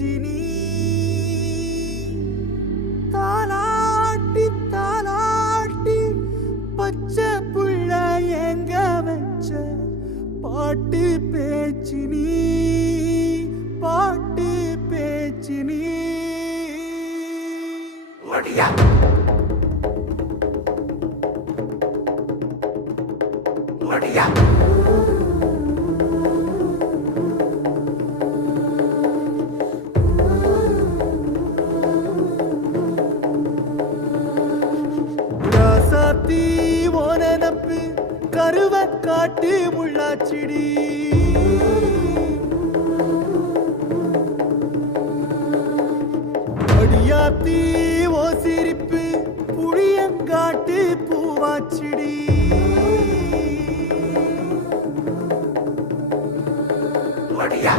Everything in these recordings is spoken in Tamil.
பேச்சு நீ தாலாட்டி தாலாட்டி பச்சை புள்ள எங்க வச்ச பாட்டு பேச்சு நீ பாட்டு பேச்சு நீ ஒடியா ஒடியா ராசாத்தி ஓனனப்பு கருவ காட்டு முள்ளாச்சிடி அடியாத்தி ஓ சிரிப்பு புளியங்காட்டு பூவாச்சிடி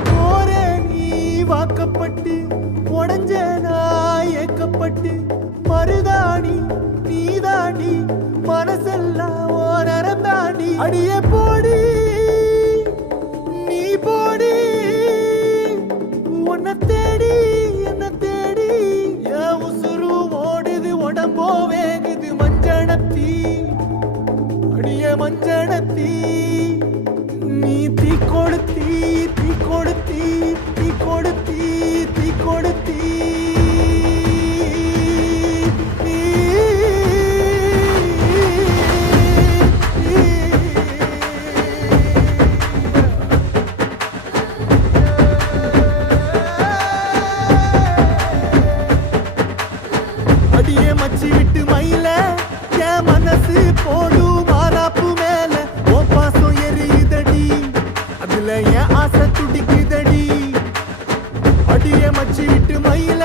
போரே நீ வாக்கப்பட்டு உடஞ்ச நாய் ஏக்கப்பட்டு மருதாணி நீதாண்டி மனசெல்லாம் ஓ நரந்தாண்டி அடியே போடி நீ போடி உன்னை தேடி என்ன தேடி என் உசுரு ஓடுது உடம்போ வேகுது மஞ்சனத்தி அடியே மஞ்சனத்தி நீ தீ கொடுத்தி தீ கொடுத்தி தீ கொடுத்தி தீ கொடுத்தி அடியே மச்சி விட்டு மயில என் மனசு போடு மாறாப்பு மேல ஓ பாசம் எரியுதடி அதுல என் ஆசை துடிக்குதடி அடியே மச்சி விட்டு மயில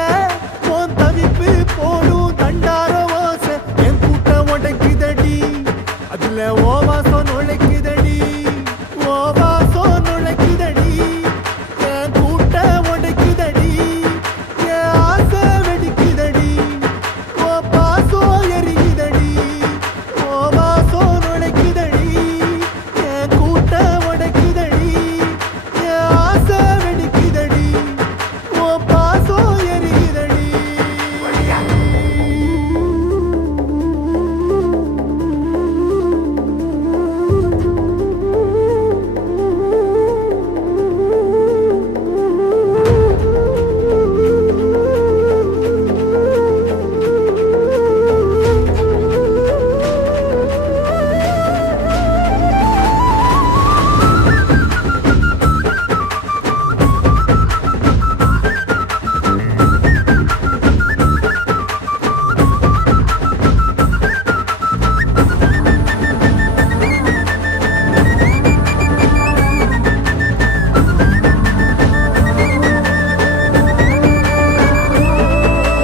போன் தவிப்பு போடும் தண்டார ஓசை என் கூட்டம் உடைக்குதடி அதுல ஓ வாசம் நுழைக்குதடி ஓ வாசம் நுழைக்குதடி என் கூட்டம் உடைக்குதடி என் ஆசை வெடிக்குதடி ஓ பாசம் எரியுதடி ஓ வாசம் நுழைக்குதடி என் கூட்டம் உடைக்குதடி என் ஆசை வெடிக்குதடி ஓ பாசம் எரியுதடி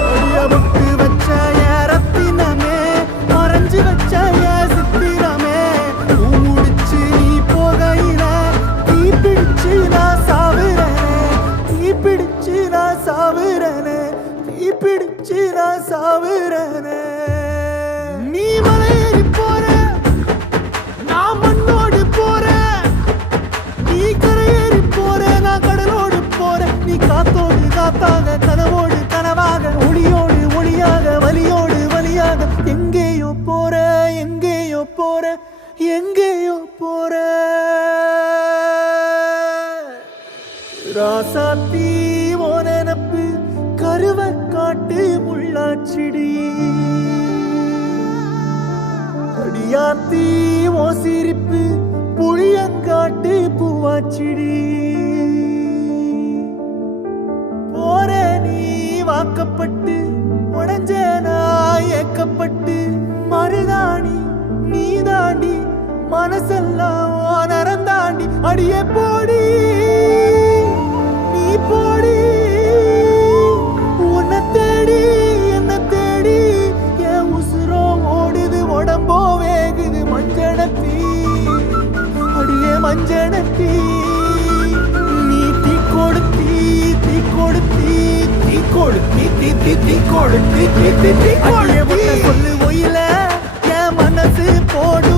அடியபட்டு வச்ச என் ரத்தினமே மறைஞ்சு வச்ச என் சித்திரமே பூ முடிச்சு நீ போகையில தீ பிடிச்சு நான் சாவுறனே தீ பிடிச்சு நான் சாவுறனே தீ பிடிச்சு நான் சாவுறனே நீ மலையேறி போற நான் மண்ணோடு போறேன் நீ கரையேறி போற நான் கடலோடு போறேன் நீ காத்தோடு காத்தாக கனவோடு கனவாக ஒளியோடு ஒளியாக வலியோடு வலியாக எங்கேயோ போற எங்கேயோ போற எங்கேயோ போற ராசாத்தி ஓ நெனப்பு கருவ காட்டு முள்ளாச்சிடி அடியாத்தி ஓ சிரிப்பு புளியங்காட்டு பூவாச்சிடி போரே நீ வாக்கப்பட்டு உடஞ்ச நாய் ஏக்கப்பட்டு மருதாணி நீதாண்டி மனசெல்லாம் ஓ நரந்தாண்டி அடியே போடி நீ போடி உன்னை தேடி என்ன தேடி என் உசுரோ ஓடுது உடம்போ வேகுது மஞ்சனத்தி அடியே மஞ்சனத்தி நீ தீ கொடுத்தி தீ கொடுத்தி தீ கொடுத்தி தீ தீ தீ கொடுத்தி தீ தீ தீ சொல்லு ஒயில என் மனசு போடு